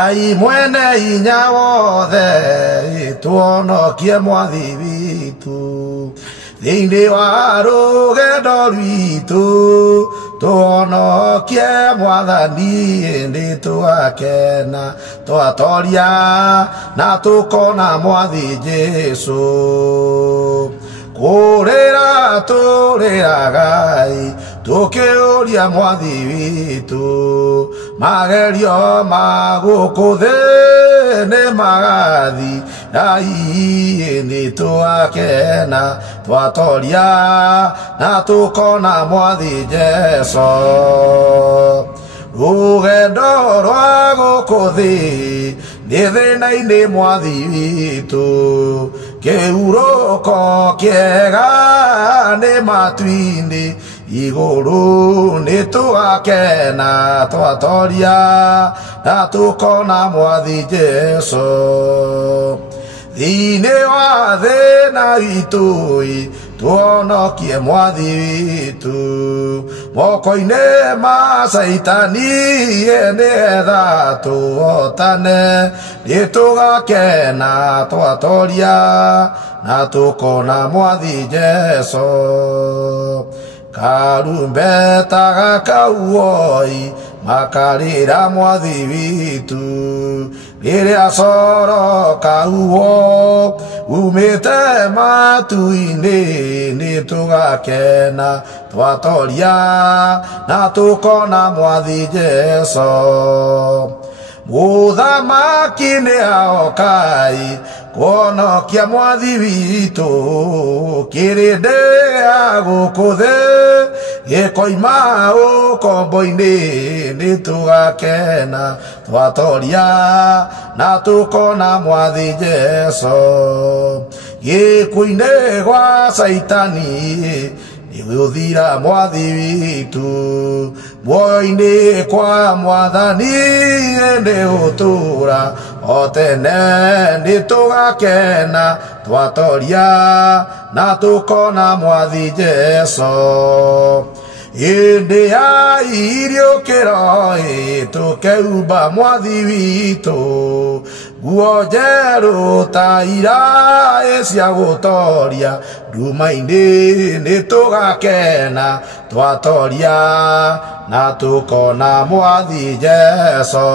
ai mwene inya wothe tuonokie mwathi witu thĩinĩ wa rũgendo rwitũ tuonokie mwathani nĩ twakena twatoria na tũkona mwathi Jesũ kũrĩra tũrĩragai tũkĩũria mwathi witũ magerio ma gũkũ thĩ nĩ magathi ai nĩ twakena twatoria na tũkona mwathi Jesũ rũgendo rwa gũkũ thĩ nĩ thĩna-inĩ mwathi witũ kĩhurũko kĩega nĩ matu-inĩ igũrũ nĩ twakena twatoria na tũkona mwathi Jesũ thĩinĩ wa thĩna witũ tuonokie mwathi witũ moko-inĩ ma Saitani nĩgetha tũhotane nĩ tũgakena twatoria na tũkona mwathi Jesũ karumbeta gakauoi makarĩra mwathi witũ rĩrĩa coro kauo umĩte matu-inĩ nĩ tũgakena twatoria na tũkona mwathi Jesũ mũthamaki nĩ aokai kuonokia mwathi witũ kĩrĩndĩ gĩa gũkũ thĩ gĩkoima ũkombo-inĩ nĩ tũgakena twatoria na tũkona mwathi Jesũ gĩkuũ-inĩ gwa Saitani nĩgũthira mwathi witũ muoyo-inĩ kwa mwathani nĩ gũtũũra o tene nĩ tũgakena twatoria na tũkona mwathi Jesũ hĩndĩ ya iriũkĩro tũkeumba mwathi witũ nguo njerũ ta iraĩ cia gũtoria nduma-inĩ nĩ tũgakena twatoria na tũkona mwathi Jesũ